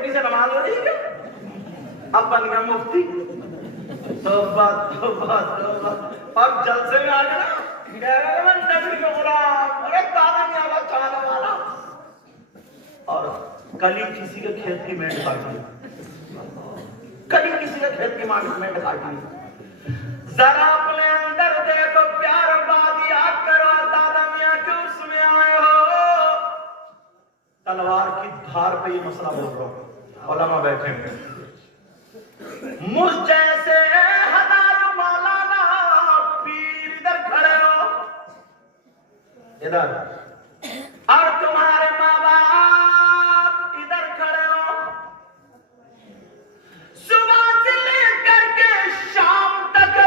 چھٹی سے نماز ہو رہی ہے کیا؟ اب بن گیا مفتی، توبہ توبہ توبہ، اب جلسے میں آ گیا کہہ رہا ہے میں نبی کا غلام، ارے دادا نہیں آگا چاہنے والا، اور کلی کسی کے کھیت کی مینڈ کاٹی، کلی کسی کے کھیت کی مینڈ کاٹی، ذرا اپنے اندر دیکھو پیار بات یاد کرو دادا میاں کیوں اس میں آئے ہو، تلوار کی دھار پہ یہ مسئلہ بول رہا ہوں، علماء بیٹھے ہیں، مجھ جیسے ہزاروں مولانا پیر ادھر کھڑے ہو ادھر، اور تمہارے ماں باپ ادھر کھڑے ہو، صبح سے لے کر کے شام تک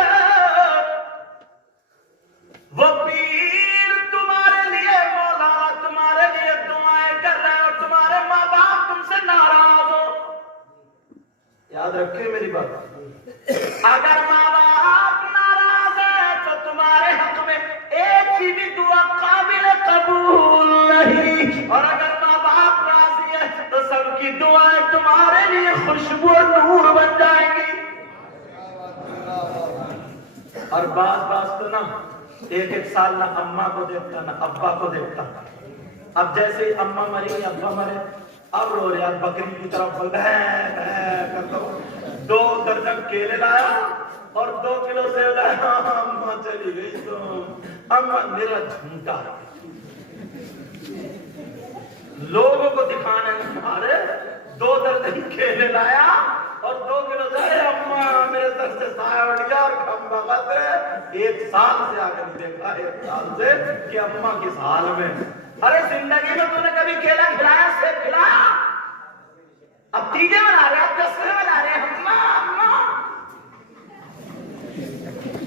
وہ پیر تمہارے لیے مولانا تمہارے لیے دعائیں کر رہے ہو، تمہارے ماں باپ تم سے ناراض ہو، یاد رکھیں میری بات، اگر ماں باپ ناراض ہے تو تمہارے حق میں ایک بھی دعا قابل قبول نہیں، اور اگر ماں باپ راضی ہے تو سب کی دعائیں تمہارے لیے خوشبو اور نور بن جائیں گی، اور بعض تو نا ایک سال نہ اماں کو دیکھتا نہ ابا کو دیکھتا، اب جیسے اماں مری ابا مرے اب رو رہے، بکری کی طرف کرتا ہوں، 2 درجن کیلے لایا اور 2 کلو سیب لایا، اماں چلی گئی تو اماں میرا جھومکا، لوگوں کو دکھانے مارے 2 درجن کیلے لایا اور 2 کلو سیب، اماں میرے سر سے سایہ اٹھ گیا اور کھمبا خطرے، 1 سال سے آگے نہیں دیکھا، 1 سال سے کہ اماں کس حال میں، ارے زندگی میں تو نے کبھی کیلا کھلایا سیب کھلایا، اب تیجے بنا رہے اب 10 بنا رہے اماں اماں،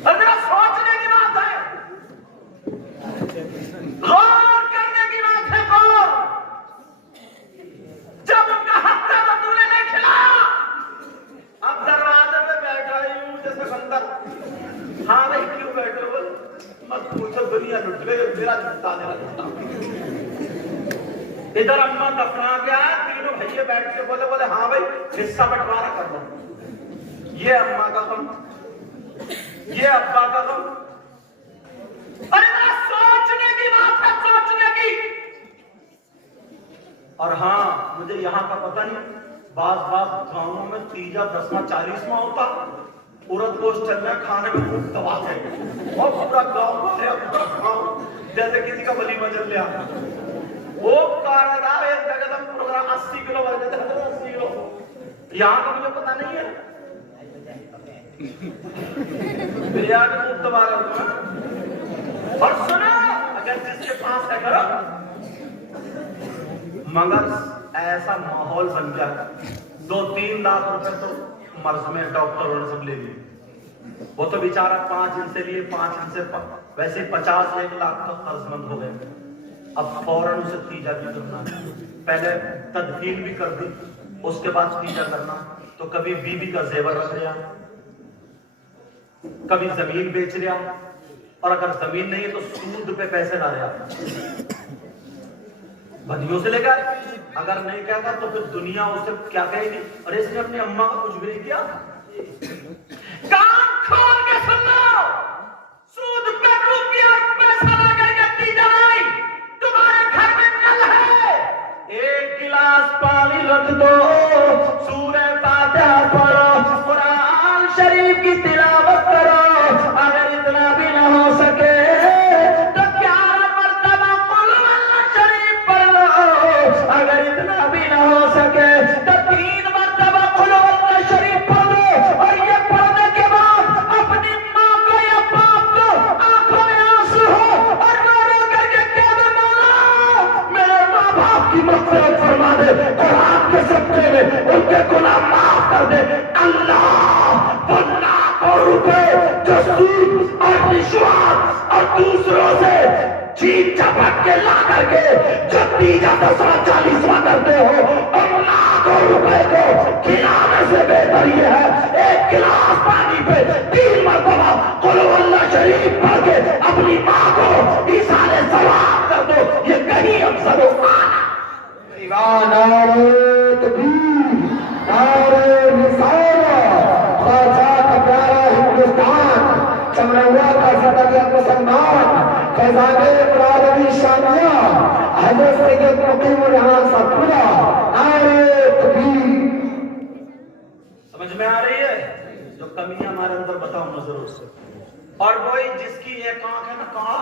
اور میرا سوچنے کی بات ہے، غور کرنے کی بات ہے، غور، جب ان کا حق تھا تو نے نہیں کھلایا، اب دروازے پہ بیٹھا ہی ہوں جیسے بندر، ہاں بھائی کیوں بیٹھے ہو، مت پوچھو دنیا لٹ گئی میرا جھوٹا ادھر اماں دفنا گیا، تینوں بھائیے بیٹھ کے بولے ہاں بھائی حصہ بٹوارا کر دو، یہ اماں کا غم، یہ ابا کا غم، ارے ذرا سوچنے کی بات ہے، سوچنے کی، اور ہاں مجھے یہاں کا پتہ نہیں، بعض گاؤں میں تیجا 10واں 40واں ہوتا، عورت گوشت چل رہا ہے کھانے میں خوب دبا ہے اور پورا گاؤں جیسے کسی کا ولیمہ چل رہا، وہ کاردار ایک جگہ تک پروگرام 80 کلو بجے تھے، 80 کلو، یہاں کا مجھے پتا نہیں ہے، بریانی خوب دبا رہا ہوں، اور سنا اگر جس کے پاس ہے کرو، مگر ایسا ماحول بن گیا 2-3 لاکھ روپے تو مرض میں ڈاکٹروں نے سب لے لیے، وہ تو بیچارہ 5 ان سے لیے 5 ان سے ویسے 50 لاکھ کا قرض مند ہو گئے، اب فوراً اسے تیجا بھی کرنا ہے، پہلے تدفین بھی کر دی اس کے بعد تیجا کرنا، تو کبھی بیوی کا زیور رکھ لیا، کبھی زمین بیچ لیا، اور اگر زمین نہیں ہے تو سود پہ پیسے لا رہا، بدیوں سے لے کر، اگر نہیں کہتا تو پھر دنیا اسے کیا کہے گی، اور اس نے اپنی اماں کا کچھ بھی نہیں کیا، کان کھول کے سن لو، سود پہ روپیہ پیسہ لا کر کے تیجا لائی، تمہارے گھر میں نل ہے، 1 گلاس پانی رکھ دو، سورہ فاتحہ پڑھو، قرآن شریف کی تلاوت کرو، اگر اتنا بھی نہ ہو سکے تو 11 مرتبہ قل اللہ شریف پڑھ لو، اگر اتنا بھی نہ ہو سکے تو 3 مرتبہ قل اللہ شریف پڑھ لو، اور یہ پڑھنے کے بعد اپنی ماں کو یا باپ کو آنکھوں میں آنسو ہو اور رو رو کر کے کہہ دو مولا میرے ماں باپ کی مغفرت فرما دے، قرآن کے صدقے میں ان کے گناہ معاف کر دے، اللہ وہ لاکھوں روپے جو سود اور رشوت اور دوسروں سے چیز چپٹ کے لا کر کے جو تیجا 10واں 40واں کرتے ہو، ان لاکھوں روپے کو کھلانے سے بہتر یہ ہے 1 گلاس پانی پہ 3 مرتبہ قل اللہ شریف پڑھ کے اپنی ماں کو ایصال ثواب کر دو، یہ کہیں افضل و اعلیٰ، نعرہ تکبیر نعرہ رسالت، خواجہ کا پیارا ہندوستان، چمروا کا زندگی مسلمان، فیضان برادری شامیہ، حضرت سید مقیم الرحمان صاحب پورا، نعرہ تکبیر۔ سمجھ میں آ رہی ہے؟ جو کمیاں ہمارے اندر بتاؤں گا ضرور سے۔ اور وہی جس کی ایک آنکھ ہے نا کہاں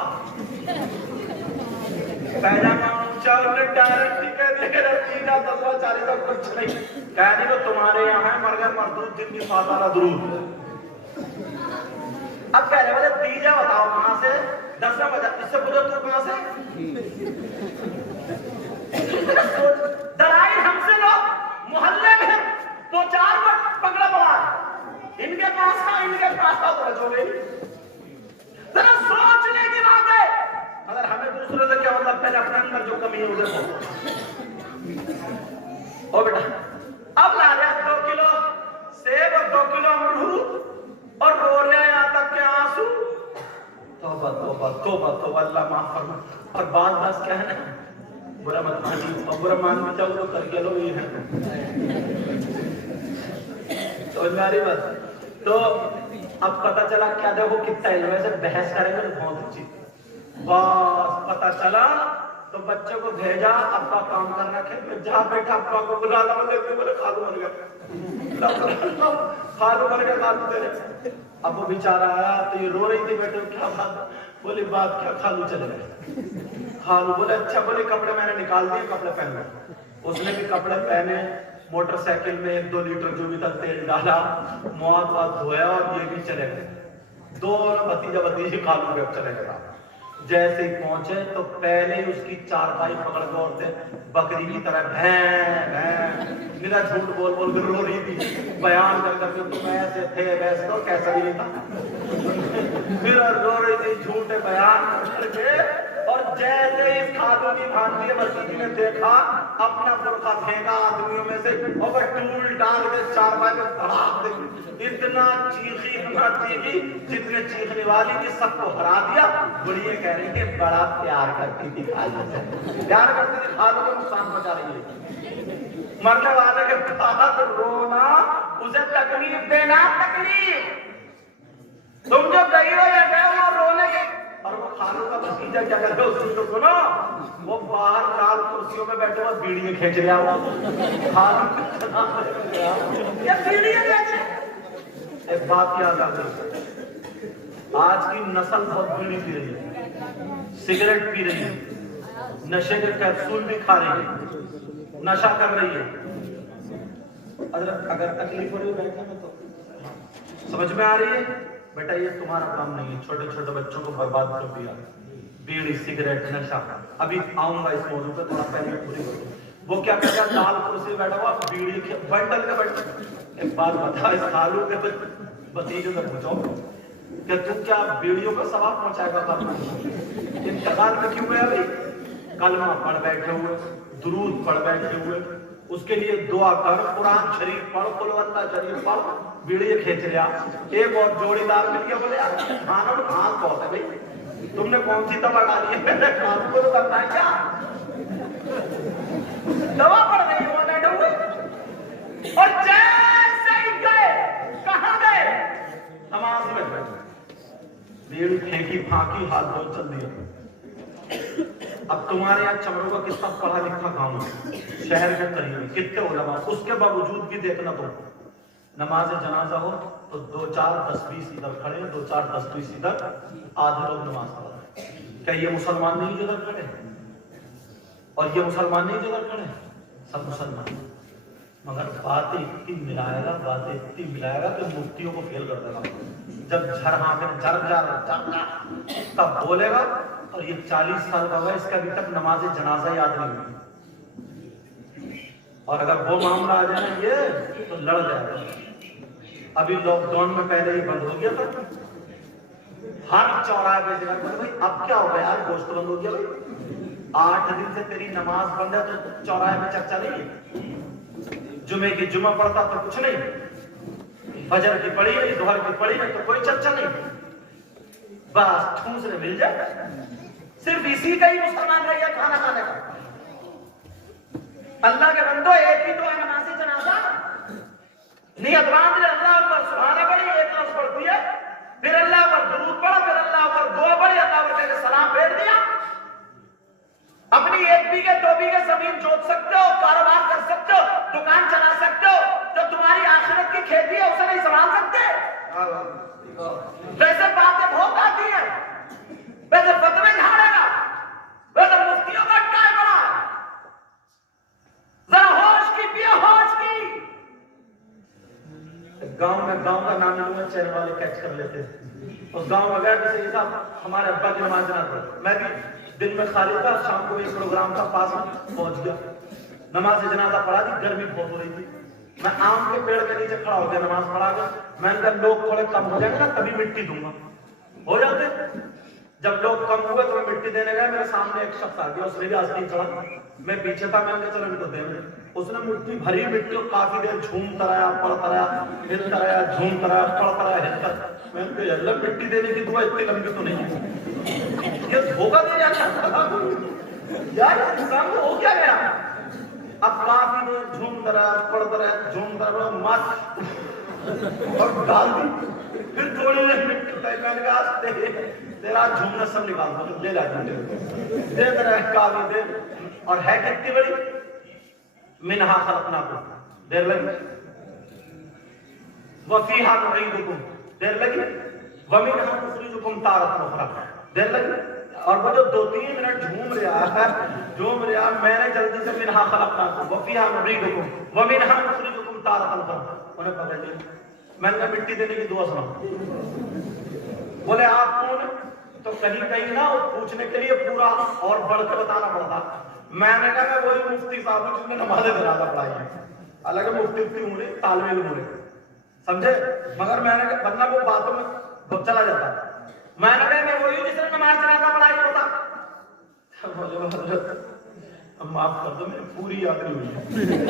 پہلا کام اونچا اور نے ڈائریکٹ ہی کہہ دیا کہ رسیدہ دسوا چالی تک کچھ نہیں کہہ دی تو تمہارے یہاں ہے مر گئے مردود جن کی فاتحہ درود۔ اب کہہ رہے والے دیجا بتاؤ کہاں سے 10 بجے اس سے پورا تو کہاں سے دلائل ہم سے لوگ محلے میں 2-4 وقت پکڑا پڑا ان کے پاس تھا تو گئی ذرا سوچنے کی بات ہے۔ اگر ہمیں دوسرے سے کیا مطلب پہلے اپنے اندر جو کمی ہے اسے او بیٹا اب لا لیا 2 کلو سیب اور 2 کلو امرود اور رو لیا یہاں تک کہ آنسو۔ توبہ توبہ توبہ توبہ اللہ معاف فرما۔ اور بات کیا ہے نا برا مت مانی اور برا مان بھی جاؤ تو کر کے لو یہ ہے سمجھ میں آ رہی بات۔ تو اب پتہ چلا کیا دیکھو کتنا علم ہے سے بحث کریں گے تو بہت اچھی بس پتہ چلا تو بچوں کو بھیجا ابا کام کرنا کھیت میں جہاں بیٹھا ابا کو بلا لا بولے خالو بن گیا خالو بن گیا خالو تیرے۔ اب وہ بیچارہ آیا تو یہ رو رہی تھی بیٹے کیا بات بولی بات کیا خالو چلے گئے خالو بولے اچھا بولے کپڑے میں نے نکال دیے کپڑے پہن لو۔ اس نے بھی کپڑے پہنے موٹر سائیکل میں 1-2 لیٹر جو بھی تھا تیل ڈالا مواد واد دھویا اور یہ بھی چلے گئے دونوں بھتیجا بھتیجی خالو کے چلے گئے۔ جیسے ہی پہنچے تو پہلے ہی اس کی چارپائی پکڑ کے عورتیں بکری کی طرح بھین میرا جھوٹ بول بول کر رو رہی تھی بیان کر کر کے تم ایسے تھے ویسے تو کیسا بھی نہیں تھا میرا رو رہی تھی جھوٹے بیان کر کے۔ اور جیسے اس خاتون کی بھانجی بھتیجی نے دیکھا اپنا برقع پھینکا آدمیوں میں سے اور وہ ٹول ڈال کے چارپائی میں دھڑاک دے اتنا چیخی جتنے چیخنے والی تھی سب کو ہرا دیا۔ بڑی کہہ رہی کہ بڑا پیار کرتی تھی خالو سے پیار کرتی تھی خالو کو نقصان پہنچا رہی ہے مرنے والے کے بعد رونا اسے تکلیف دینا تکلیف تم جو گئی ہو یا گئے ہو رونے کے۔ اور وہ خالو کا بھتیجا کیا کرتے اسی کو سنو وہ باہر لال کرسیوں میں بیٹھے ہوئے بیڑیاں کھینچ رہا ہوا خالو یہ بیڑیاں کھینچ رہے۔ ایک بات یاد آ گئی آج کی نسل بہت بیڑی پی رہی ہے سگریٹ پی رہی ہے نشے کے کیپسول بھی کھا رہی ہے نشہ کر رہی ہے۔ اگر تکلیف ہو رہی ہے بیٹھنے میں تو سمجھ میں آ رہی ہے بیٹا یہ تمہارا کام نہیں ہے۔ چھوٹے چھوٹے بچوں کو برباد کر دیا بیڑی سگریٹ نشہ۔ ابھی آؤں گا اس موضوع پہ تھوڑا پہلے پوری کروں۔ وہ کیا کہتا ہے لال کرسی بیٹھا ہوا بیڑی کے بنڈل کے بیٹھا۔ ایک بات بتا اس خالو کے بھتیجے سے پوچھو کہ تم کیا بیڑیوں کا ثواب پہنچائے گا کرنا انتقال میں کیوں گیا بھائی کلمہ پڑھ بیٹھے ہوئے درود پڑھ بیٹھے ہوئے اس کے لیے دعا کر قرآن شریف پڑھ قل اللہ شریف پڑھ بیڑی کھینچ لیا۔ ایک اور جوڑی دار مل کے بولے کھانا گھاس بہت ہے بھائی تم نے کون سی دوا ڈالی ہے گھاس کو تو کرنا ہے کیا دوا پڑھ رہی ہو بیٹھے ہوئے اور جیسے ہی گئے کہاں گئے نماز میں بیڑی پھینکی پھانکی ہاتھ دھو چل دیا۔ اب تمہارے یہاں چمڑوں کا کتنا پڑھا لکھا کام ہے شہر کے قریب کتنے علماء اس کے باوجود بھی دیکھنا تو نماز جنازہ ہو تو 2-4 10-20 ادھر کھڑے 2-4 10-20 ادھر آدھے لوگ نماز پڑھ رہے ہیں۔ کیا یہ مسلمان نہیں جدھر کھڑے اور یہ مسلمان نہیں جدھر کھڑے سب مسلمان مگر باتیں اتنی ملائے گا کہ مفتیوں کو فیل کر دے گا۔ جب جھر تب بولے گا اور یہ 40 سال کا ہوا اس کا ابھی تک نماز جنازہ یاد نہیں ہوئی اور اگر وہ معاملہ آ جائے یہ تو لڑ جائے گا۔ ابھی لاک ڈاؤن میں پہلے ہی بند ہو گیا تھا ہر چوراہے پہ جگہ بھائی اب کیا ہو گیا یار گوشت بند ہو گیا بھائی 8 دن سے تیری نماز بند ہے تو چوراہے پہ چرچا نہیں ہے جمعے کی جمعہ پڑھتا تو کچھ نہیں فجر کی پڑھی ہے ظہر کی پڑھی ہے تو کوئی چرچا نہیں بس ٹھوس نے مل جائے صرف اسی کا ہی مسلمان رہی ہے کھانا کھانے کا۔ اللہ کے بندو ایک ہی تو ہے نماز جنازہ वैसे बातें बहुत आती है, वैसे फतवे झाड़ेगा, वैसे मुफ्तियों का क्या बड़ा, जरा होश की पिए होश की। गांव का नाम लूंगा, चैनल वाले कैच कर लेते हैं। उस गांव में गए जैसे साहब हमारे अब्बा की नमाज ना था, मैं भी दिन में खाली था, शाम को एक प्रोग्राम था, पास में पहुंच गया, नमाज जनाजा पढ़ा दी, गर्मी बहुत हो रही थी, मैं आम के पेड़ के नीचे खड़ा हो गया, नमाज पढ़ा गया। मैंने कहा लोग थोड़े कम हो जाएंगे ना तभी मिट्टी दूंगा, हो जाते। जब लोग कम हुए तो मैं मिट्टी देने गया, मेरे सामने एक शख्स आ गया, उसने भी आस्तीन चढ़ा, मैं पीछे था, मैंने कहा चलो इनको दे। उसने मुट्ठी भरी मिट्टी और काफी देर झूमता रहा, पढ़ता रहा, हिलता रहा, झूमता रहा, पढ़ता रहा, हिलता। मैंने कहा अल्लाह मिट्टी देने की दुआ इतनी लंबी तो नहीं है, ये धोखा दे जाता यार, इंसान को हो क्या गया। अब काफी देर झूमता रहा, पढ़ता रहा, झूमता रहा, मस्त और डाल दी। फिर थोड़ी देर मिट्टी मैंने कहा तेरा झूमना सब निकाल दो, ले ला दे रहा है काफी देर। और है कितनी बड़ी, मिनहा खलकनाकुम, देर लगी, वफीहा नुईदुकुम, देर लगी, वमिनहा नुखरिजुकुम तारतन उखरा, देर लगी। और वो जो 2-3 मिनट झूम रहा, मैंने जल्दी से मिनहा खलकनाकुम वफीहा नुईदुकुम वमिनहा नुखरिजुकुम तारतन उखरा, उन्हें पकड़ लिया। मैंने कहा मिट्टी देने की दुआ सुनाओ। बोले आप कौन? तो कहीं ना पूछने के लिए पूरा और बढ़ के बताना पड़ता। मैंने कहा मैं वही मुफ्ती साहब जिसने नमाज़ जनाजा पढ़ाई है, हालांकि मुफ्ती उम्र तालिब इल्म हुए, समझे, मगर मैंने कहा वरना वो बातों में चला जाता। मैंने कहा मैं वही जिसने नमाज जनाजा पढ़ाई होता। माफ कर दो, मेरी पूरी याद नहीं हुई।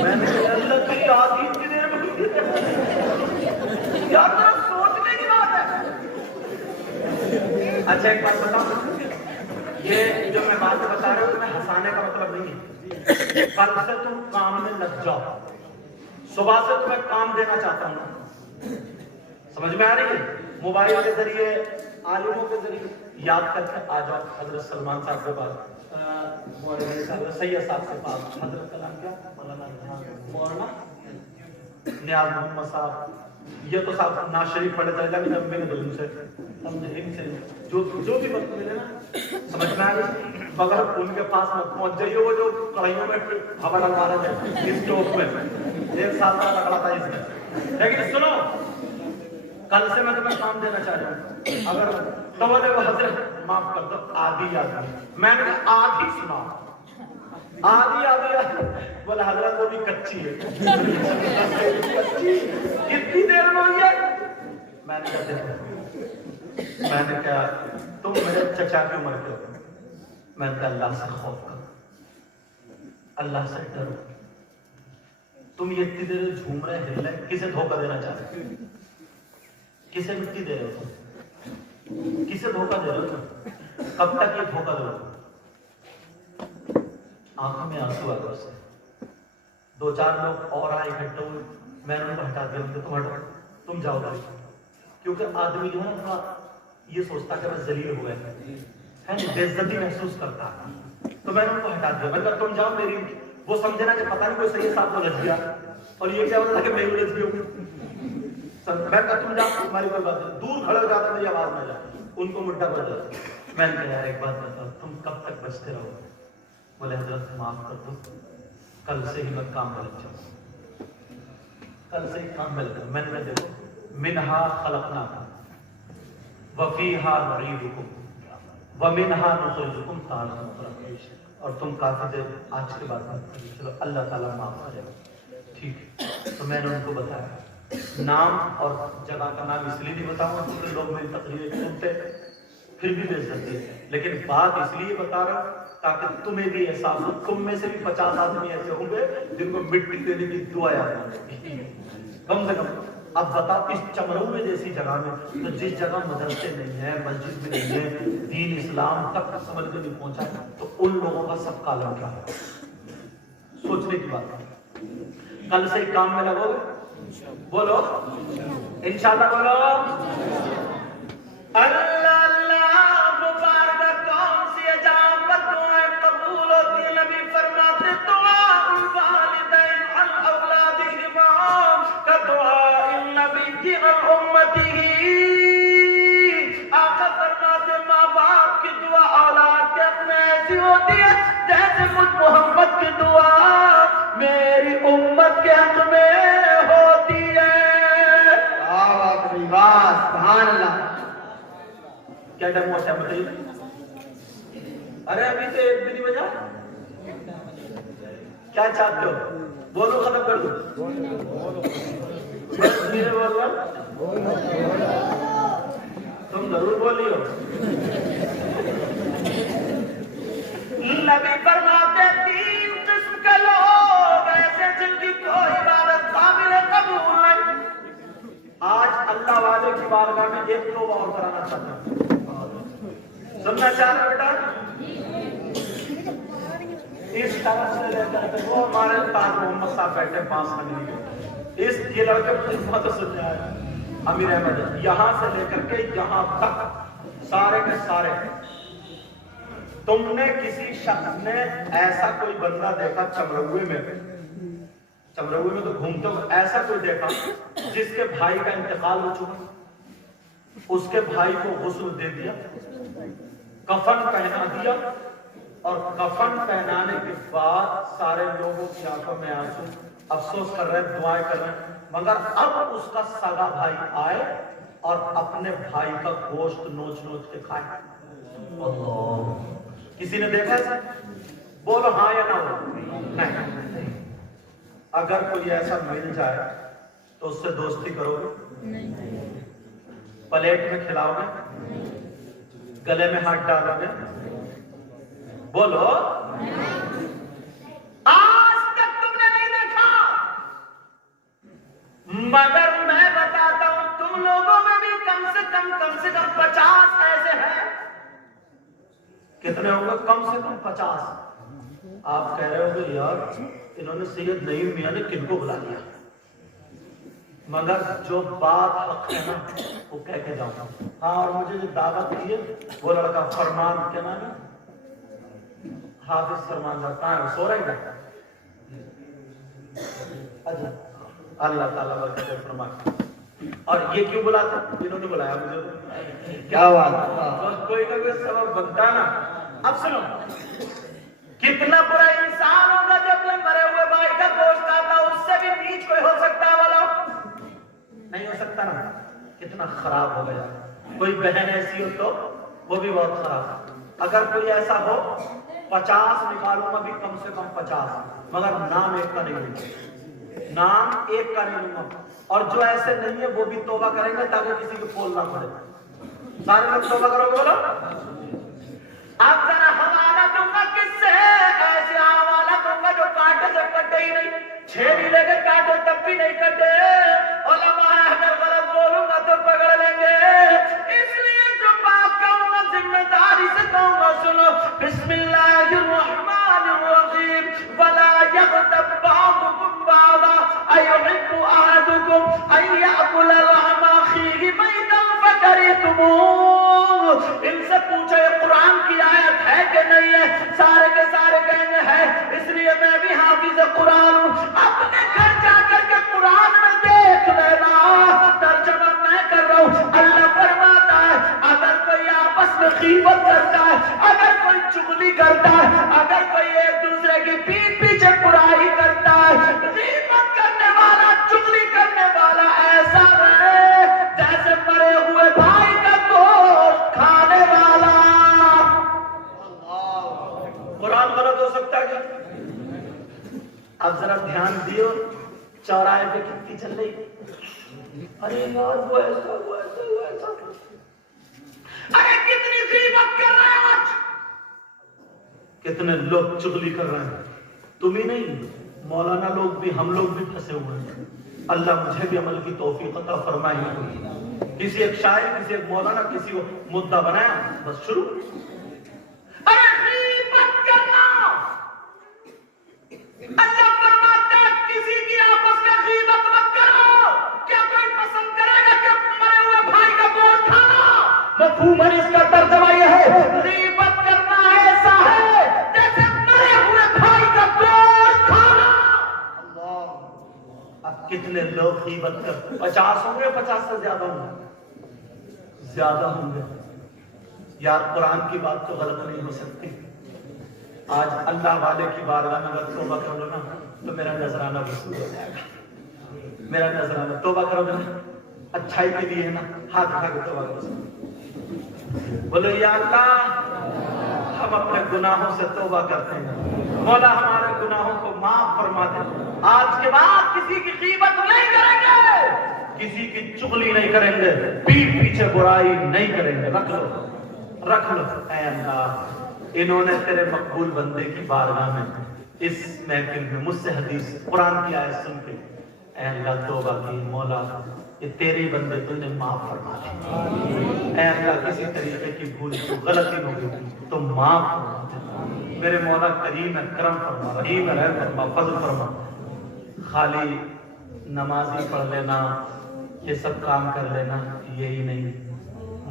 मैंने कहा अल्लाह की याद ही इतनी देर में हुई है, यार तो सोचने की बात है। अच्छा एक बात बताऊं, ये जो मैं बातें बता रहा हूँ मैं हंसाने का मतलब नहीं है। कल से तुम काम में लग जाओ, सुबह से तुम्हें काम देना चाहता हूँ, समझ में आ रही है। मोबाइल के जरिए, आलिमों के जरिए याद करके आ जाओ। हजरत सलमान साहब के पास, सैयद साहब के पास, हजरत कलाम क्या मौलाना नियाज मोहम्मद साहब, ये तो साहब नाज शरीफ पढ़े चले जाएंगे जब मैंने दिल से जो भी वक्त मिले ना, समझ में आ गई। मगर उनके पास मत पहुंच जाइए, वो जो कढ़ाइयों में हवा डलवा रहे थे इस स्टोव में, 1 साल का लगा था इसमें। लेकिन सुनो, कल से मैं तुम्हें काम देना चाह रहा हूँ, अगर तो बोले वो हजरत माफ कर दो आधी याद, मैंने आधी सुना, आधी बोले हजरत वो भी कच्ची है। कितनी देर में हुई है? मैंने कहा तुम मेरे चचा की उम्र के हो। मैंने कहा अल्लाह से खौफ करो, अल्लाह से डरो। तुम ये इतनी देर झूम रहे, हिल रहे, किसे धोखा देना चाहते हो? किसे मिट्टी दे रहे हो? किसे धोखा दे रहे हो? कब तक ये धोखा दोगे? आंखों में आंसू आ गए। 2-4 लोग और आए इकट्ठे हुए, मैंने उनको हटा दिया, तुम हटो, तुम जाओ भाई। क्योंकि आदमी जो है ना थोड़ा ये सोचता कि मैं जलील हुआ है, बेइज्जती महसूस करता है, तो मैंने उनको हटा दिया। मैं तुम जाओ, मेरी वो समझे ना कि पता नहीं कोई सही साहब को लग गया और ये क्या बोला कि मैं उलझ गया हूँ। मैं कहा तुम जाओ, तुम्हारी कोई बात नहीं, दूर खड़े हो जाता मेरी आवाज ना जाए, उनको मुद्दा बच जाता। मैंने कहा यार एक बात बताओ, तुम कब तक बचते रहोगे? बोले हजरत माफ कर दो, कल से ही मैं काम में लग जाऊँ, कल से ही काम में लग जाऊँ। मैंने देखो मिनहा खलकनाकुम वफीहा नुईदुकुम वमिनहा नुखरिजुकुम तारतन उखरा। और तुम काफी देर आज के बाद चलो अल्लाह ताला माफ करेगा, ठीक है। तो मैंने उनको बताया, नाम और जगह का नाम इसलिए नहीं बताऊंगा क्योंकि लोग मेरी तकरीरें सुनते फिर भी बेइज्जती है, लेकिन बात इसलिए बता रहा हूँ ताकि तुम्हें भी एहसास हो। तुम में से भी 50 आदमी ऐसे होंगे जिनको मिट्टी देने की दुआ याद है कम से कम। अब बताओ इस चमरौने जैसी जगह में, तो जिस जगह मदरसे नहीं है, मस्जिद में नहीं है, दीन इस्लाम तक समझ में नहीं पहुंचा, तो उन लोगों का सब कालम क्या है? सोचने की बात है। कल से काम में लगोगे? बोलो इंशाल्लाह, बोलो अल्लाह अल्लाह। मुबारक कौन सी अजाब दुआएं कबूल होती है। नबी फरमाते दुआ वालिदैन अल औलादिहिमा का दुआ नबी की उम्मती वाह सुभान अल्लाह। क्या डेमो है बताइए? अरे अभी तो एक भी नहीं बजा। क्या चाहते हो? बोलो, खत्म कर दो। धीरे बोल रहा, तुम जरूर बोलियो। नबी फरमाते तीन किस्म के लोग ऐसे जिनकी कोई इबादत काबिल कबूल नहीं। आज अल्लाह वाले की बारगाह में एक तौबा और कराना चाहता हूं। सुनना चाह रहे बेटा? इस तरफ से लेकर के वो हमारे ताज मोहम्मद साहब बैठे 5 मिनट, इस ये लड़के मत सुन आए अमीर अहमद, यहां से लेकर के यहां तक सारे के सारे, तुमने किसी शख्स ने ऐसा कोई बंदा देखा चमरौए में तो घूमते हुए, ऐसा कोई देखा जिसके भाई का इंतकाल हो चुका, उसके भाई को गुस्ल दे दिया, कफन पहना दिया, और कफन पहनाने के बाद सारे लोगों की आंखों में आंसू, अफसोस कर रहे हैं, दुआएं कर रहे हैं, मगर अब उसका सगा भाई आए और अपने भाई का गोश्त नोच नोच के खाए। किसी ने देखा ऐसा? बोलो हाँ या ना? नहीं। अगर कोई ऐसा मिल जाए तो उससे दोस्ती करोगे? प्लेट में खिलाओगे? गले में हाथ डालोगे? बोलो। आज तक तुमने नहीं देखा, मगर मैं बताता हूं तुम लोगों में भी कम से कम 50 ऐसे हैं। कितने होंगे? कम से कम 50। आप कह रहे होंगे यार इन्होंने सैयद नईम मियां ने किनको बुला लिया, मगर जो बात हक है ना वो कह के जाऊंगा। हाँ, और मुझे जो दावत दी है वो लड़का फरमान, क्या नाम है? हाफिज फरमान कहाँ है? सो रहा है? अच्छा, अल्लाह ताला बरकत फरमान। और ये क्यों बुलाता? इन्होंने बुलाया मुझे। क्या बात? कोई का कोई सबब बनता ना। अब सुनो, कितना बुरा इंसान होगा जब अपने मरे हुए भाई का गोश्त खाता, उससे भी नीच कोई हो सकता है? वाला नहीं हो सकता ना। कितना खराब हो गया। कोई बहन ऐसी हो तो वो भी बहुत खराब। अगर कोई ऐसा हो 50 निकालूंगा भी, कम से कम 50, मगर नाम एक का नहीं लूंगा, नाम एक का नहीं लूंगा। और जो ऐसे नहीं है वो भी तौबा करेंगे ताकि किसी को पोल ना पड़े। सारे लोग तौबा करोगे? बोलो। अब जरा हवाला दूंगा किससे? ऐसे हवाला दूंगा जो काटे से कटे ही नहीं, 6 भी लेकर काटो तब भी नहीं कटे। उलमा अगर गलत बोलूंगा तो पकड़ लेंगे, इसलिए जो बात कहूंगा जिम्मेदारी से कहूंगा। सुनो, बिस्मिल्लाहिर्रहमानिर्रहीम। वला यग़तब बादुकुम बादा अयुहिब्बु अहदुकुम अन याकुल लहमा अखीहि मैतन फकरिहतमूह। इनसे पूछो ये कुरान की आयत है कि नहीं है? सारे के सारे कहेंगे है। इसलिए मैं भी हाफिज कुरान हूं। अपने घर जाकर के कुरान में देख लेना, तर्जुमा मैं कर रहा हूं। अल्लाह फरमाता है अगर कोई आपस में गीबत करता है, अगर कोई चुगली करता है, अगर कोई एक दूसरे की पीठ पीछे बुराई करता है, गीबत करने वाला, चुगली करने वाला ऐसा है जैसे मरे हुए भाई का गोश्त खाने वाला। कुरान गलत हो सकता है क्या? अब जरा ध्यान दियो, चौराहे पे कितनी चल रही, अरे यार वो ऐसा, वो ऐसा, वो ऐसा, अरे कितनी गीबत कर रहे हैं आज, कितने लोग चुगली कर रहे हैं। तुम ही नहीं, मौलाना लोग भी, हम लोग भी फंसे हुए हैं। अल्लाह मुझे भी अमल की तौफीक अता फरमाए। किसी एक शायर, किसी एक मौलाना किसी को मुद्दा बनाया, बस शुरू। अरे गीबत करना, अल्लाह फरमाता है किसी की आपस में गीबत मत करो। क्या कोई पसंद करेगा कि मरे हुए भाई का गोश्त खाना? मफहूमन इसका तर्जुमा यह है, गीबत करना ऐसा है जैसे मरे हुए भाई का गोश्त खाना। अल्लाह, अब कितने लोग गीबत कर, 50 होंगे, 50 से ज्यादा होंगे, ज्यादा होंगे। यार कुरान की बात तो गलत नहीं हो सकती। आज अल्लाह वाले की बारगाह में अगर तौबा करोगे ना तो मेरा नजराना वसूल हो जाएगा। मेरा नजराना, तौबा करोगे ना अच्छाई के लिए है ना, हाथ उठा के तौबा करो। बोलो या अल्लाह, हम अपने गुनाहों से तौबा करते हैं, मौला हमारे गुनाहों को माफ फरमा दे। आज के बाद किसी की गीबत नहीं करेंगे, किसी की चुगली नहीं करेंगे, पीठ पीछे बुराई नहीं करेंगे। रख लो रख लो। ऐ अल्लाह, इन्होंने तेरे मकबूल बंदे की बारगाह में इस महफिल में मुझसे हदीस कुरान की आयत सुन के ऐ अल्लाह तौबा की, मौला ये तेरे बंदे तुमने माफ फरमा दे। ऐ अल्लाह, किसी तरीके की भूल को गलती हो गई तो माफ फरमा दे। मेरे मौला करीम है, करम फरमा, रहीम है, रहम फरमा, फजल फरमा। खाली नमाजी पढ़ लेना, ये सब काम कर लेना यही नहीं,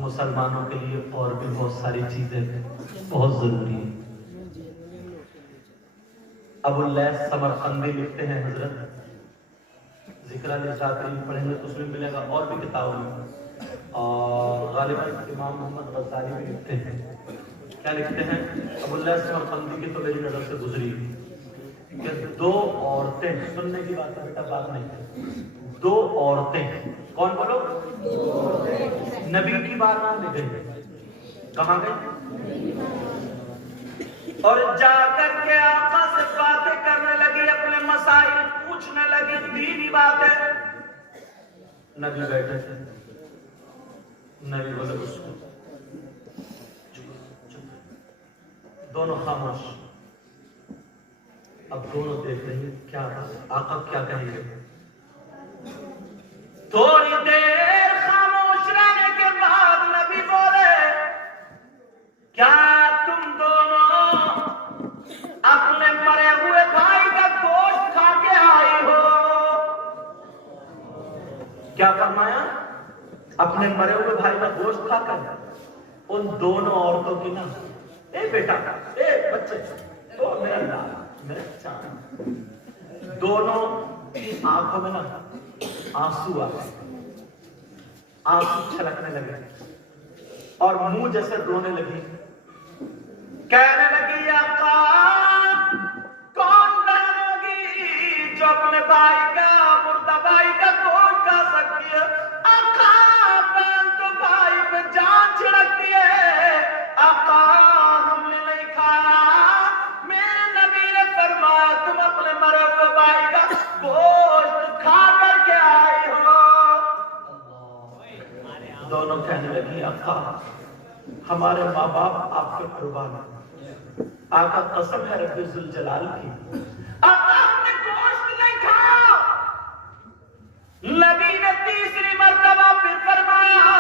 मुसलमानों के लिए और भी बहुत सारी चीजें बहुत जरूरी है। अबुल लैस समरकंदी लिखते हैं, हजरत ज़िक्र-ए-शाकरीन पढ़ेंगे तो उसमें मिलेगा, और भी किताबों में, और गालिबन इमाम मोहम्मद गज़ाली भी लिखते हैं। क्या लिखते हैं? अबुल लैस समरकंदी की तो मेरी नजर से गुजरी कि दो औरतें, सुनने की बात है बेटा, बात नहीं, दो औरतें, कौन बोलो? नबी की बारगाह में गई। कहाँ गई? और जाकर के आका से बातें करने लगी, अपने मसाइल पूछने लगी, दीनी बातें। नबी बैठे थे, नबी बोले उसको चुप चुप, दोनों खामोश। अब दोनों देख रही हैं क्या आका क्या कहेंगे। थोड़ी देर खामोश रहने के बाद नबी बोले, क्या तुम दोनों अपने मरे हुए भाई का गोश्त खा के आई हो? क्या फरमाया? अपने मरे हुए भाई का गोश्त खाकर। उन दोनों औरतों की ना, ए बेटा, ए बच्चे, तो मेरा लाल, मेरा चांद, दोनों की आंखों में ना आंसू आ गए, आंसू छलकने लगे और मुंह जैसे रोने लगी। कहने लगी, आका कौन बहन होगी जो अपने भाई का, मुर्दा भाई का गोश्त खा सकती है? आका बहन तो भाई पे जान छिड़कती है। आका हमने नहीं खाया, मेरे नबी ने फरमाया तुम अपने मरे हुए भाई का गोश्त खा करके आई हो। दोनों कहने लगी, आका हमारे माँ बाप आपके कुर्बान हैं। आका कसम है रब्बे जुल जलाल की, आका हमने गोश्त नहीं खाया। नबी ने तीसरी मर्तबा फिर फरमाया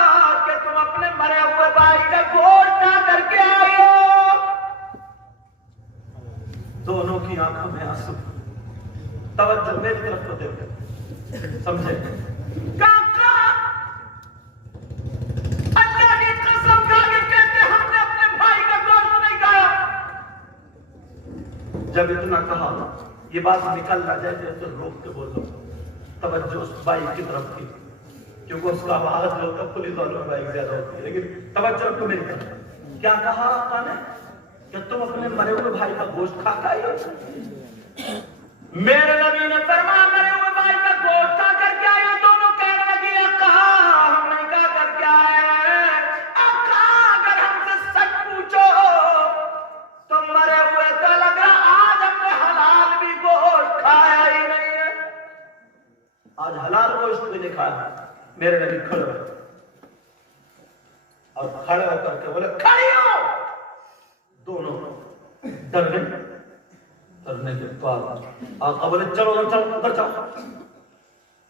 कि तुम अपने मरे हुए भाई का गोश्त खा करके आई हो। दोनों की आंखों में आंसू। तवज्जो मेरी तरफ को देखो, समझे? काका अल्लाह की कसम खा के कहते हमने अपने भाई का गोश्त नहीं खाया। जब इतना कहा, ये बात निकल ना जाए तो रोक के बोलो, तवज्जो उस भाई की तरफ की, क्योंकि उसका आवाज जो होता है पुलिस वालों में भाई ज्यादा होती है, लेकिन तवज्जो रखो मेरी तरफ। क्या कहा आका ने कि तुम अपने मरे हुए भाई का गोश्त खा के आई हो? मेरे नबी ने फरमाया मरे हुए भाई का गोश्त खा करके आई हो। दोनों कहने लगे, आका हम नहीं खा करके आए। आका अगर हमसे सच पूछो तो मरे हुए तो लग रहा आज हमने हलाल भी गोश्त खाया ही नहीं है। आज हलाल गोश्त भी नहीं खाया। मेरे नबी खड़े हुए और खड़े होकर के बोले, खड़ी हो। दोनों डर गए। डरने के बाद आका बोले, चलो चलो उधर जाओ।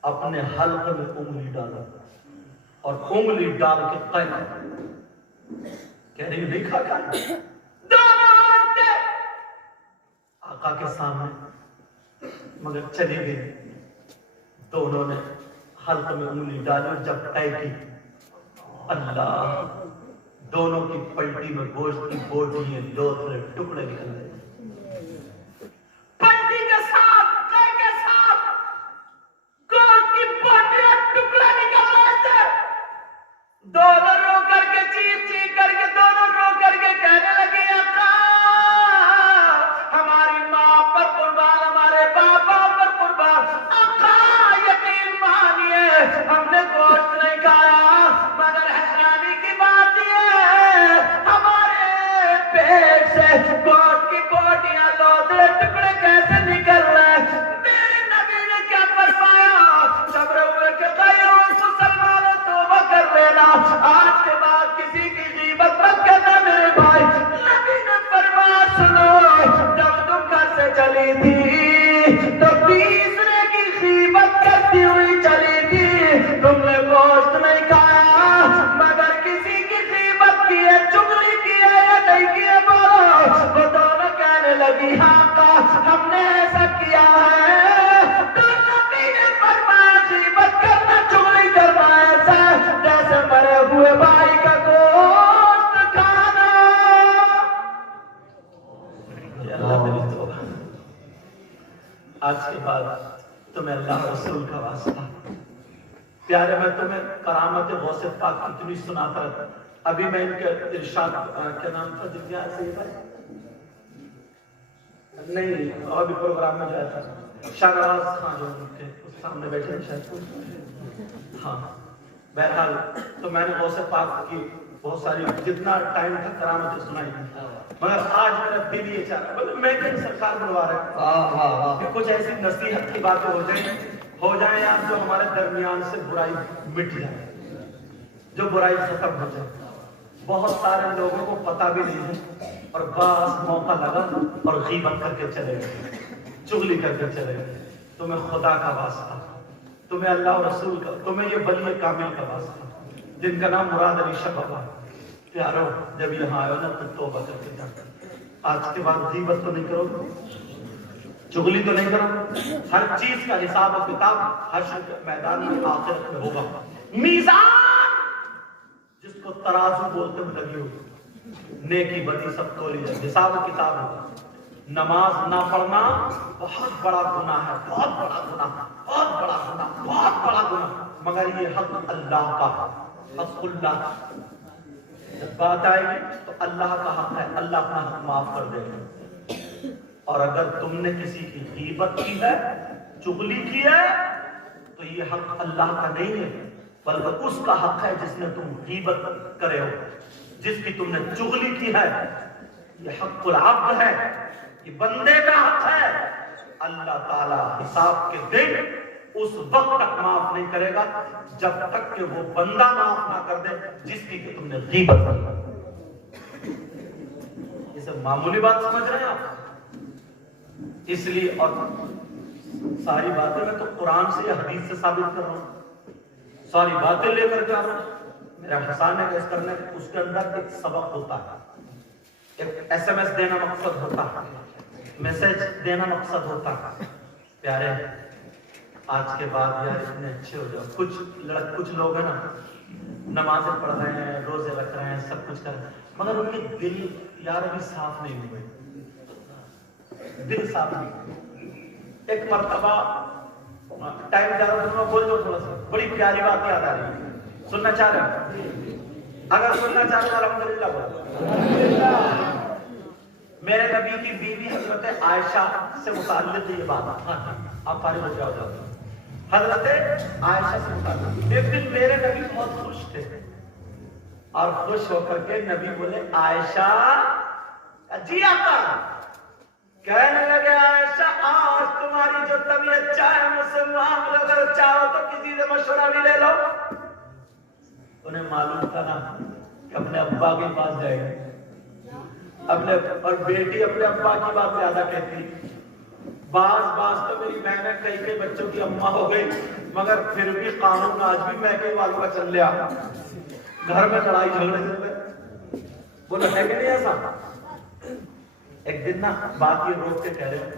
अपने हल्क में उंगली डाला और उंगली डाल के कहना, कह रही नहीं खा खा। दोनों औरतें आका के सामने मगर चली गई। दोनों ने हल्क में उंगली डाली और जब तय की, अल्लाह, दोनों की पलटी में गोश्त की बोटियां दो टुकड़े निकल गए। पलटी के साथ, तय के साथ गोश्त की बोटियां टुकड़े निकल रहे थे। दोनों रो करके, चीख चीख करके, दोनों रो करके कहने लगे, आका हमारी माँ पर कुर्बान, हमारे बाबा पर कुर्बान। आका यकीन मानिए हमने गोश्त नहीं واسطہ پیارے میں تمہیں کرامت غوث پاک کتنی سناتا رہتا. ابھی میں ان کے ارشاد کیا نام تھا جن کے سے نہیں ابھی پروگرام میں جایا تھا شاہنواز خان جو ان کے سامنے بیٹھے ہیں شاید. ہاں بہرحال تو میں نے غوث پاک کی بہت ساری جتنا ٹائم تھا کرامتیں سنائی مگر آج میرا دل یہ چاہ رہا ہے میں کہ سرکار بلوا رہے ہیں کچھ ایسی نصیحت کی باتیں ہو جائیں یار جو ہمارے درمیان سے برائی مٹ جائے جو برائی ختم ہو جائے. بہت سارے لوگوں کو پتہ بھی نہیں ہے اور بس موقع لگا اور غیبت کر کے چلے گئے چغلی کر کے چلے گئے. تمہیں خدا کا واسطہ تمہیں اللہ اور رسول کا تمہیں یہ ولی کامل کا واسطہ جن کا نام مراد علی شاہ بابا پیارو جب یہاں آئے نا تو توبہ کر کے جاتا. آج کے بعد غیبت تو نہیں کرو چغلی تو نہیں کرو. ہر چیز کا حساب و کتاب حشر کے میدان میں آخرت میں ہوگا. میزان جس کو ترازو بولتے ہیں لگی ہوگی نیکی بدی سب تولی جائے حساب و کتاب ہوگا. نماز نہ پڑھنا بہت بڑا گناہ ہے بہت بڑا گناہ بہت بڑا گناہ بہت بڑا گناہ مگر یہ حق اللہ کا حق اللہ جب بات آئے گی تو اللہ کا حق ہے اللہ اپنا حق معاف کر دے گا. اور اگر تم نے کسی کی غیبت کی ہے چغلی کی ہے تو یہ حق اللہ کا نہیں ہے بلکہ اس کا حق ہے جس نے تم غیبت کرے ہو جس کی تم نے چغلی کی ہے. یہ حق العبد ہے یہ بندے کا حق ہے. اللہ تعالی حساب کے دن اس وقت تک معاف نہیں کرے گا جب تک کہ وہ بندہ معاف نہ کر دے جس کی کہ تم نے غیبت کی. اسے معمولی بات سمجھ رہے ہیں آپ. اس لیے اور ساری باتیں میں تو قرآن سے یا حدیث سے ثابت کر رہا ہوں ساری باتیں لے کر جا رہا ہوں. میرا حسان ہے کہ اس کرنے اس کے اندر ایک سبق ہوتا ہے ایک SMS دینا مقصد ہوتا ہے میسج دینا مقصد ہوتا ہے. پیارے آج کے بعد یار اتنے اچھے ہو جاؤ. کچھ لوگ ہیں نا نمازیں پڑھ رہے ہیں روزے رکھ رہے ہیں سب کچھ کر رہے ہیں مگر ان کے دل یار ابھی صاف نہیں ہوئے دل صاف نہیں. ایک مرتبہ ٹائم جا رہا ہوں بول دو تھوڑا سا بڑی پیاری بات یاد آ رہی ہے سننا چاہ رہے ہیں اگر سننا چاہ رہے ہیں الحمدللہ بولو. میرے نبی کی بیوی حضرت عائشہ سے متعلق یہ بات آپ فارغ ہو جاؤ حضرت عائشہ سے متعلق ایک دن میرے نبی بہت خوش تھے اور خوش ہو کر کے نبی بولے عائشہ جی آقا کہنے لگے عائشہ آج تمہاری جو طبیعت چاہے مجھ سے معاملہ اگر چاہو تو کسی سے مشورہ بھی لے لو. انہیں معلوم تھا نا کہ اپنے ابا کے پاس جائے گا اور بیٹی اپنے ابا کی بات زیادہ کہتی. بعض تو میری بہنیں کئی بچوں کی اماں ہو گئی مگر پھر بھی قانون آج بھی میکے والوں کا چل لیا. گھر میں لڑائی جھگڑے چل رہے بولو ہے کہ نہیں ایسا. ایک دن نا بات یہ روک کے کہہ رہے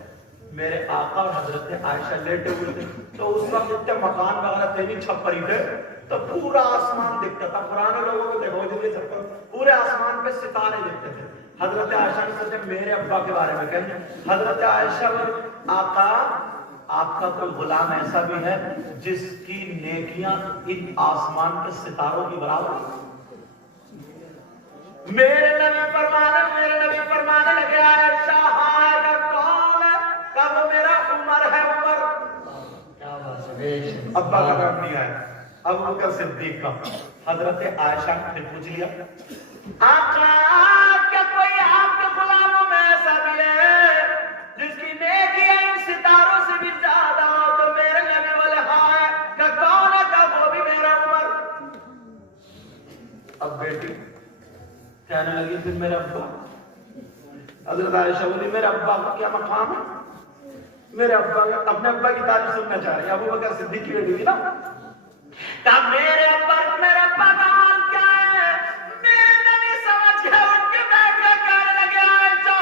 میرے آقا اور حضرت عائشہ لیٹے ہوئے تھے تو اس وقت اتنے مکان وغیرہ تھے نہیں چھپری تھے تو پورا آسمان دکھتا تھا. پرانے لوگوں کو دیکھو چھپر پورے آسمان پہ ستارے دکھتے تھے. حضرت عائشہ نے سوچا میرے ابا کے بارے میں کہیں حضرت عائشہ آقا آپ کا کوئی غلام ایسا بھی ہے جس کی نیکیاں ان آسمان کے ستاروں کی برابر. میرے نبی فرمانے لگے عائشہ ہاں اگر کون ہے کہ وہ میرا عمر ہے. عمر کیا بات ہے ابا کا نام نہیں آیا ابو بکر صدیق کا. حضرت عائشہ نے پھر پوچھ لیا آقا کیا کوئی آپ کے غلاموں میں ایسا بھی ہے جس کی نیکی ان ستاروں سے بھی زیادہ ہو. تو میرے نبی بولے ہاں ہے کہ کون ہے کہ وہ بھی میرا عمر. اب بیٹی کہنے لگی پھر میرے ابا. حضرت عائشہ بولی میرے ابا کا کیا مقام ہے. میرے ابا اپنے ابا کی تعریف سننا چاہ رہی ہے. ابو بکر صدیق کی بیٹی تھی نا کہ میرے ابا کا حال کیا ہے. میرے نبی سمجھ گئے اٹھ کے بیٹھ کے کہنے لگے عائشہ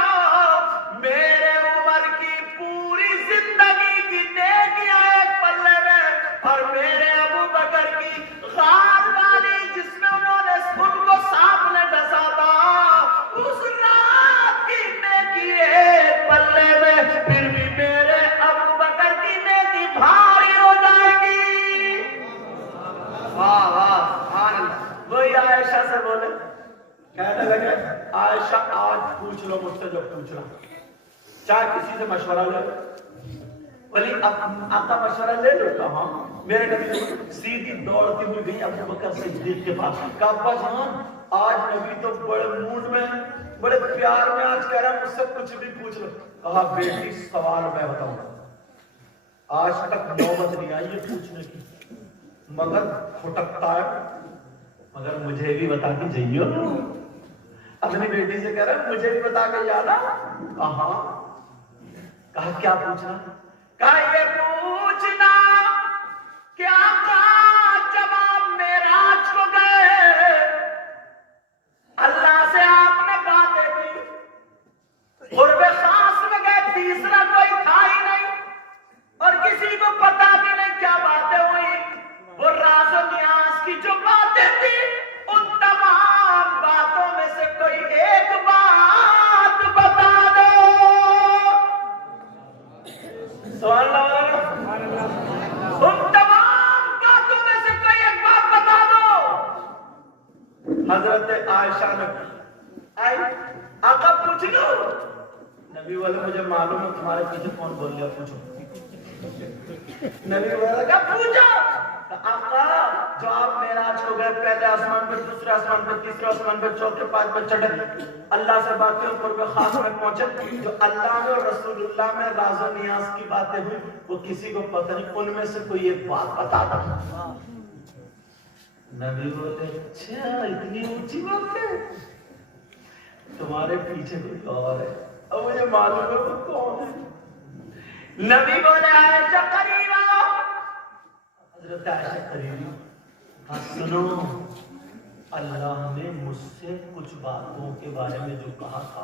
میرے عمر کی پوری زندگی کی نیکیاں ایک پلے میں اور میرے ابو بکر کی غار والی جس میں انہوں نے ان کو سانپ نے ڈسا تھا اس رات کی نیکی ایک پلے میں. پھر بھی میرے ابو بکر کی نیکی بھاری ہو جائے گی. पूछ लो मुझसे जो पूछना, चाहे किसी से मशवरा ले लो। बोली आपका मशवरा ले लो। कहा मेरे नबी सीधी दौड़ती हुई गई अबू बकर सिद्दीक के पास। कहा अब्बा जान, आज नबी तो बड़े मूड में, बड़े प्यार में आज कह रहा है मुझसे कुछ भी पूछ लो। कहा बेटी सवाल मैं बताऊंगा, आज तक नौबत नहीं आई ये पूछने की, मगर फुटकता है, मगर मुझे भी बता के जाइयो। अपनी बेटी से कह रहा है मुझे भी बता के जाना। कहा क्या पूछना? कहा ये पूछना क्या जवाब मेराज को गए अल्लाह से आपने बातें की, गुरबे खास में गए, तीसरा कोई था ही नहीं और किसी को पता भी नहीं क्या बातें हुई। वो राज़ो नियाज़ की जो बातें थी उन तमाम बातों में से कोई एक बात बता दो। सुभान अल्लाह। उन तमाम बातों में से कोई एक बात बता दो। हजरत आयशा ने आई, आका पूछ लो। नबी बोले मुझे मालूम है तुम्हारे पीछे कौन बोल लिया, पूछो। नबी बोला क्या पूछो? आका जो आप मेराज को गए, पहले आसमान पर, दूसरे आसमान पर, तीसरे आसमान पर, चौथे पांच पर चढ़े, अल्लाह से बातें ऊपर में खास में पहुंचे, जो अल्लाह में और रसूलुल्लाह में राज़ो नियाज़ की बातें हुई वो किसी को पता नहीं, उनमें से कोई एक बात बता दो। नबी बोले अच्छा इतनी ऊंची बात है, तुम्हारे पीछे कोई और है, अब मुझे मालूम है वो कौन है। नबी बोले आयशा करीबा। हजरत आयशा करीबी, हाँ सुनो, अल्लाह ने मुझसे कुछ बातों के बारे में जो कहा था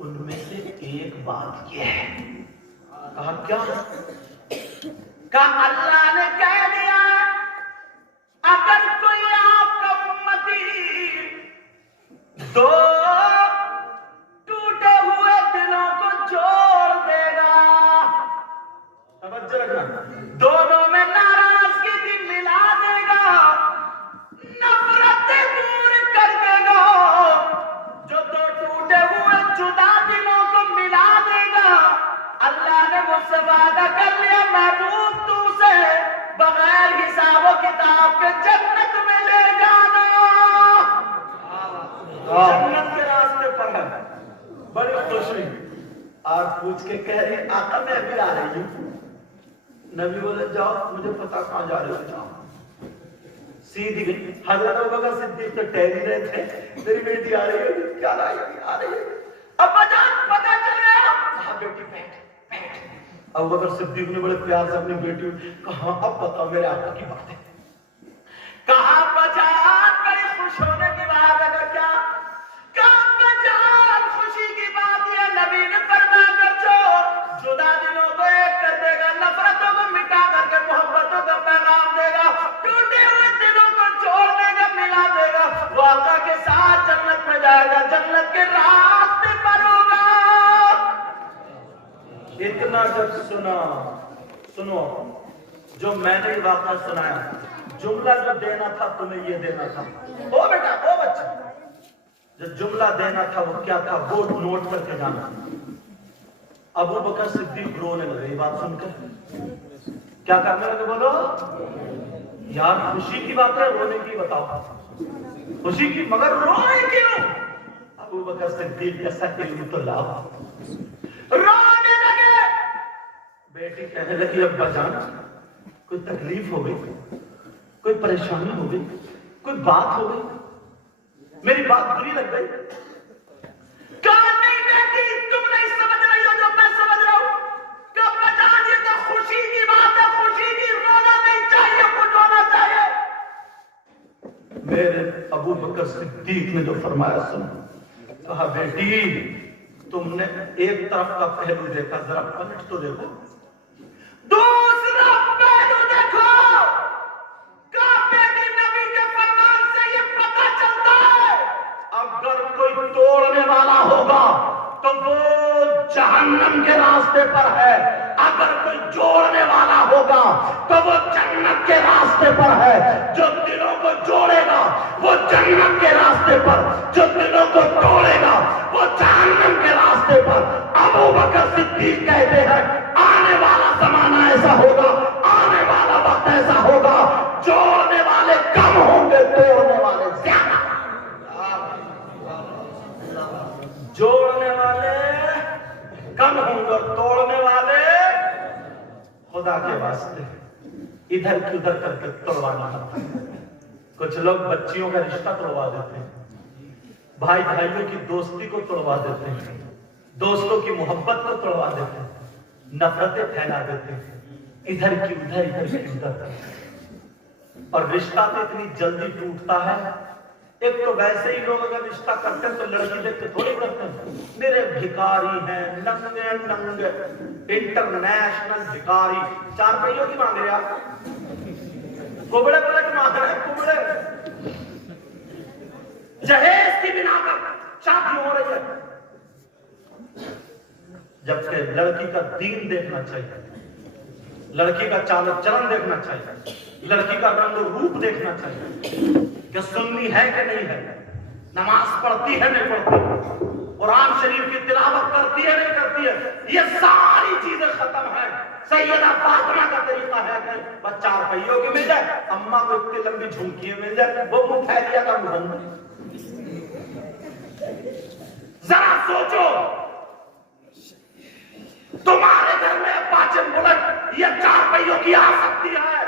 उनमें से एक बात ये है। कहा क्या? कहा अल्लाह ने कह दिया अगर कोई आपका उम्मती दो टूटे हुए दिलों को जोड़ देगा, समझ रखना, दोनों में नाराजगी भी मिला देगा, नफरतें दूर कर देगा, जो दो टूटे हुए जुदा दिलों को मिला देगा, अल्लाह ने मुझसे वादा कर लिया महबूब तुमसे बगैर हिसाब किताब के जन्नत में ले जाना। जन्नत के रास्ते पर है, बड़ी खुशी। और पूछ के कह रही आका मैं भी आ रही हूँ। नबी बोले जाओ, मुझे पता कहाँ जा रहे हो, जाओ। सीधी गई। हजरत अबू बकर सिद्दीक तो ठहर ही रहे थे, मेरी बेटी आ रही है, क्या आ रही है, अब्बा जान पता चल रहा है। हाँ बेटी बैठ बैठ। अबू बकर सिद्दीक ने बड़े प्यार से अपनी बेटी कहा अब बताओ मेरे आका की बात है। कहा बजान बड़ी खुश होने की बात है। क्या? कहा बजान खुशी की बात है, नबी ने फरमा कर जो जुदा दिलों को एक कर देगा, नफरतों को मिटा करके मोहब्बतों का पैगाम देगा, टूटे हुए दिलों को जोड़ देगा, मिला देगा, वो आका के साथ जन्नत में जाएगा, जन्नत के रास्ते पर होगा। इतना जब सुना, सुनो जो मैंने वाक़ा सुनाया, जुमला जो देना था तुम्हें ये देना था। ओ बेटा ओ बच्चा, जो जुमला देना था वो क्या था वो नोट करके जाना। अबू बकर सिद्दीक रोने लगे ये बात सुनकर। क्या करने लगे बोलो? यार खुशी की बात है, रोने की बताओ। खुशी की, मगर रोए क्यों? अबू बकर सिद्दीक जैसा इल्म तो लाओ। रोने लगे। बेटी कहने लगी अब्बा जान कोई तकलीफ हो गई, कोई परेशानी हो गई, कोई बात हो गई, मेरी बात बुरी लग गई। कहा नहीं बेटी तुम नहीं समझ रही हो जो मैं समझ रहा हूं। कब बता ये तो खुशी की बात है, खुशी की, रोना नहीं चाहिए, कुछ होना चाहिए। मेरे अबू बकर सिद्दीक ने जो फरमाया सुनो। कहा बेटी तुमने एक तरफ का पहलू देखा, जरा पलट तो देखो, दूसरा पहलू देखो। कहा बेटी नबी के फरमान से ये पता चलता है अगर कोई तोड़ने वाला होगा तो वो जहन्नम के रास्ते पर है, अगर कोई जोड़ने वाला होगा तो वो जन्नत के रास्ते पर है। जो दिलों को जोड़ेगा वो जन्नत के रास्ते पर, जो दिलों को तोड़ेगा वो जहन्नम के रास्ते अबू बकर सिद्दीक कहते हैं आने वाला जमाना ऐसा होगा, आने वाला वक्त ऐसा होगा, जोड़ने वाले कम होंगे, तोड़ने वाले ज्यादा। जोड़ने वाले कम होंगे, तोड़ने वाले खुदा के वास्ते इधर की उधर करके तोड़वाना होता है। कुछ लोग बच्चियों का रिश्ता तोड़वा देते हैं, भाई भाइयों की दोस्ती को तोड़वा देते हैं, दोस्तों की मोहब्बत को तोड़वा देते हैं, नफरतें फैला देते हैं, इधर की उधर, इधर की उधर। और रिश्ता तो इतनी जल्दी टूटता है। एक तो वैसे ही लोग अगर रिश्ता करते हैं तो लड़की देख के थोड़ी करते हैं, मेरे भिखारी हैं, नंगे नंगे इंटरनेशनल भिखारी, 4 पहियों की मांग रहे आप, कुबड़े पलट मांग रहे हैं, कुबड़े जहेज की बिना पर शादी हो रही है। जबकि लड़की का दीन देखना चाहिए, लड़की का चाल चलन देखना चाहिए, लड़की का रंग रूप देखना चाहिए कि सुन्नी है कि नहीं है, नमाज पढ़ती है नहीं पढ़ती, कुरान शरीफ की तिलावत करती है नहीं करती है। ये सारी चीजें खत्म है। सैयदा फातिमा का तरीका है कि बस 4 पहियों की मिल जाए, अम्मा को इतनी लंबी झुमकी मिल जाए, वो मुठैरिया का मुहम्मद। जरा सोचो, तुम्हारे घर में 5 बुलेट या 4 पहियों की आ सकती है,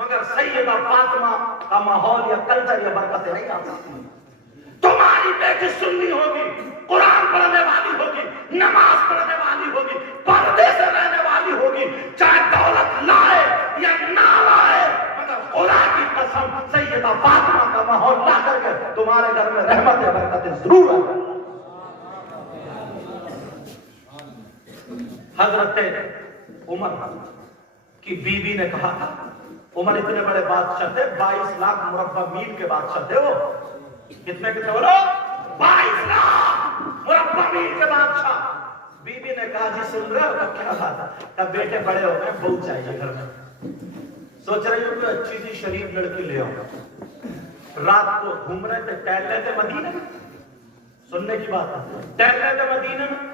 मगर सैयदा फातिमा का माहौल या कल्चर या बरकतें नहीं आ सकती। तुम्हारी बेटी सुन्नी होगी, कुरान पढ़ने वाली होगी, नमाज पढ़ने वाली होगी, पर्दे से रहने वाली होगी, चाहे दौलत लाए या ना लाए, मगर खुदा की कसम सैयदा फातिमा का माहौल ला करके तुम्हारे घर में रहमत या बरकतें जरूर आएंगी। हजरत उमर की बीवी ने कहा था, उमर इतने बड़े बादशाह थे, 22 लाख मुरब्बा मील के बादशाह थे वो। कितने के बोलो? 22 लाख मुरब्बा मील के बादशाह। बीबी ने कहा जी सुन रहे हो क्या बात? तब बेटे बड़े हो गए, बहू चाहिए घर में। सोच रही हूँ कि अच्छी सी शरीफ लड़की ले आओ। रात को घूम रहे थे, टहल रहे थे मदीने में, सुनने की बात है, टहल रहे थे मदीने में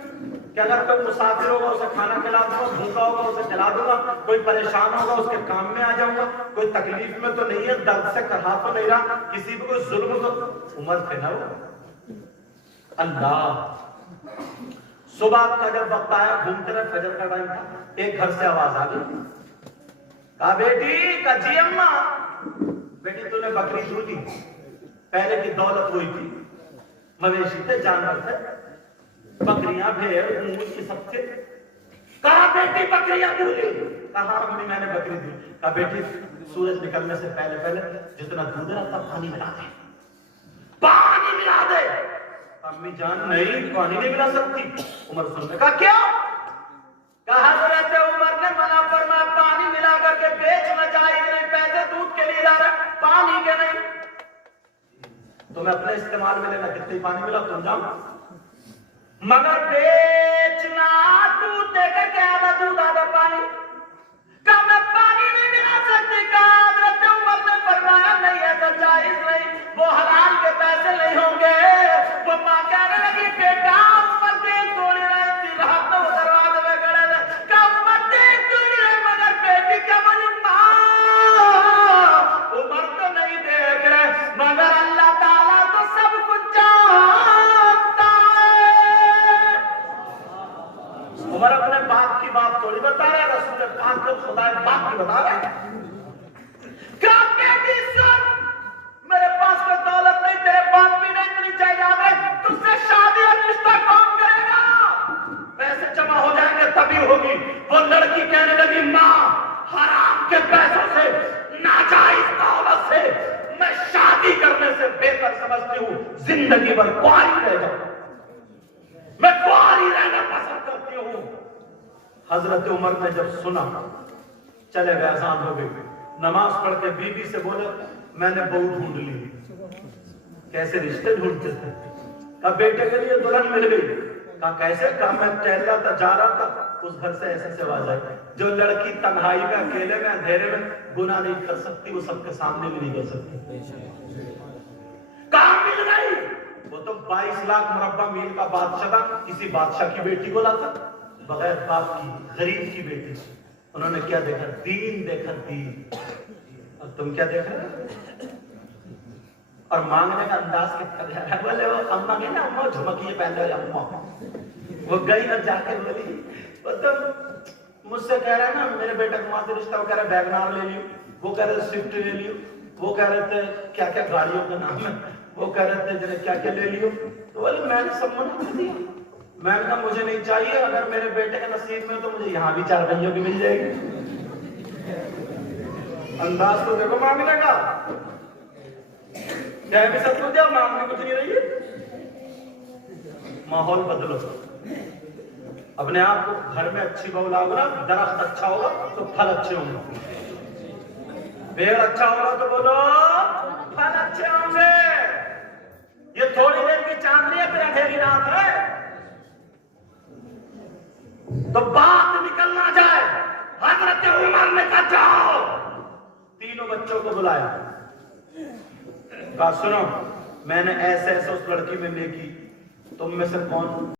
कि अगर कोई मुसाफिर होगा उसे खाना खिला दूंगा, भूखा होगा उसे खिला दूंगा, कोई परेशान होगा उसके काम में आ जाऊंगा, कोई तकलीफ में तो नहीं है, दर्द से कहा तो नहीं रहा, किसी पे कोई जुल्म तो। उमर थे ना वो। अल्लाह, सुबह का जब वक्त आया, घूमते रहे, फजर का टाइम था, एक घर से आवाज आ गई, कहा बेटी, का जी अम्मा, बेटी तूने बकरी दूध दी, पहले की दौलत हुई थी, मवेशी थे, जानवर थे, बकरियां, भेड़, ऊंट की सबसे। कहा बेटी बकरियां दूधी? कहा मम्मी मैंने बकरी दी। कहा बेटी सूरज निकलने से पहले पहले जितना दूध है तब पानी मिला दे, पानी मिला दे। अम्मी जान नहीं, पानी नहीं मिला सकती। उमर सुनने का क्या? कहा हजरत उमर ने मना फरमाया, पानी मिला करके बेचना चाहिए नहीं, पैसे दूध के लिए ला रहे, पानी के नहीं। तुम्हें अपने इस्तेमाल में लेना, कितनी पानी मिला तुम जाओ, मगर बेचना दूध देकर क्या आधा दूध आधा पानी। कहा मैं पानी नहीं मिला सकती। कहा हजरत उमर ने फरमाया नहीं, ऐसा जायज नहीं, वो हलाल के पैसे नहीं होंगे। वो मां कहने लगी बेटा उमर देख थोड़ी रही रात तो दरवाजे में खड़े थे। कहा उमर देख थोड़ी रही, मगर बेटी क्या बोली? मां उमर तो नहीं देख रहे, मगर अल्लाह ताला तो सब कुछ जानता है। उमर अपने बाप की बात थोड़ी बता रहे, रसूल पाक को खुदा के बाप की बता रहे। क्या बेटी सुन, मेरे पास कोई दौलत नहीं, तेरे बाप भी नहीं, तेरी जायदाद है, तुझसे शादी और रिश्ता कौन करेगा? पैसे जमा हो जाएंगे तभी होगी। वो लड़की कहने लगी माँ हराम के पैसों से, नाजायज दौलत से मैं शादी करने से बेहतर समझती हूँ जिंदगी भर कुआरी रह जाऊं, मैं कुआरी रहना पसंद करती हूँ। हजरत उमर ने जब सुना, चले गए, अजान हो गई, नमाज पढ़ के बीबी से बोले मैंने बहू ढूंढ ली। कैसे रिश्ते ढूंढते थे? कहा बेटे के लिए दुल्हन मिल गई। कहा कैसे? कहा मैं टहल रहा था, जा रहा था, उस घर से ऐसे आवाज आई, जो लड़की तन्हाई में, अकेले में, अंधेरे में गुनाह नहीं कर सकती, वो सबके सामने भी नहीं कर सकती। कहां मिल गई? वो تو 22 लाख मुरब्बा मील का बादशाह था, किसी बादशाह की बेटी को लाता, बगैर बाप की गरीब की बेटी। उन्होंने क्या देखा? दीन देखा, दीन। और तुम क्या देख रहे हो? और मांगने का अंदाज कितना प्यारा है। बोले वो अम्मा गई ना, अम्मा झुमकी पहन रही अम्मा, वो गई और जाके बोली, वो तो मुझसे कह रहा है ना मेरे बेटे को वहां से रिश्ता, वो कह रहा है वैगनार ले लियो, वो कह रहे स्विफ्ट ले लियो, वो कह रहे थे क्या क्या गाड़ियों का नाम है, वो कह रहे थे क्या क्या ले लियो। तो बोले मैंने सब मना कर दिया, मैंने कहा मुझे नहीं चाहिए, अगर मेरे बेटे के नसीब में तो मुझे यहाँ भी 4 पहियों की मिल जाएगी। अंदाज तो देखो मांगने का, क्या भी सब कुछ दिया, मांगने कुछ नहीं रही है। माहौल बदलो, अपने आप को घर में अच्छी बहू लाओ ना, दरख्त अच्छा होगा तो फल अच्छे होंगे, पेड़ अच्छा होगा तो बोलो फल अच्छे होंगे। ये थोड़ी देर की चांदनी है, फिर अंधेरी रात है। तो बात निकलना जाए, हजरत उमर ने कहा जाओ, तीनों बच्चों को बुलाया, कहा सुनो मैंने ऐसे ऐसे उस लड़की में देखी, तुम में से कौन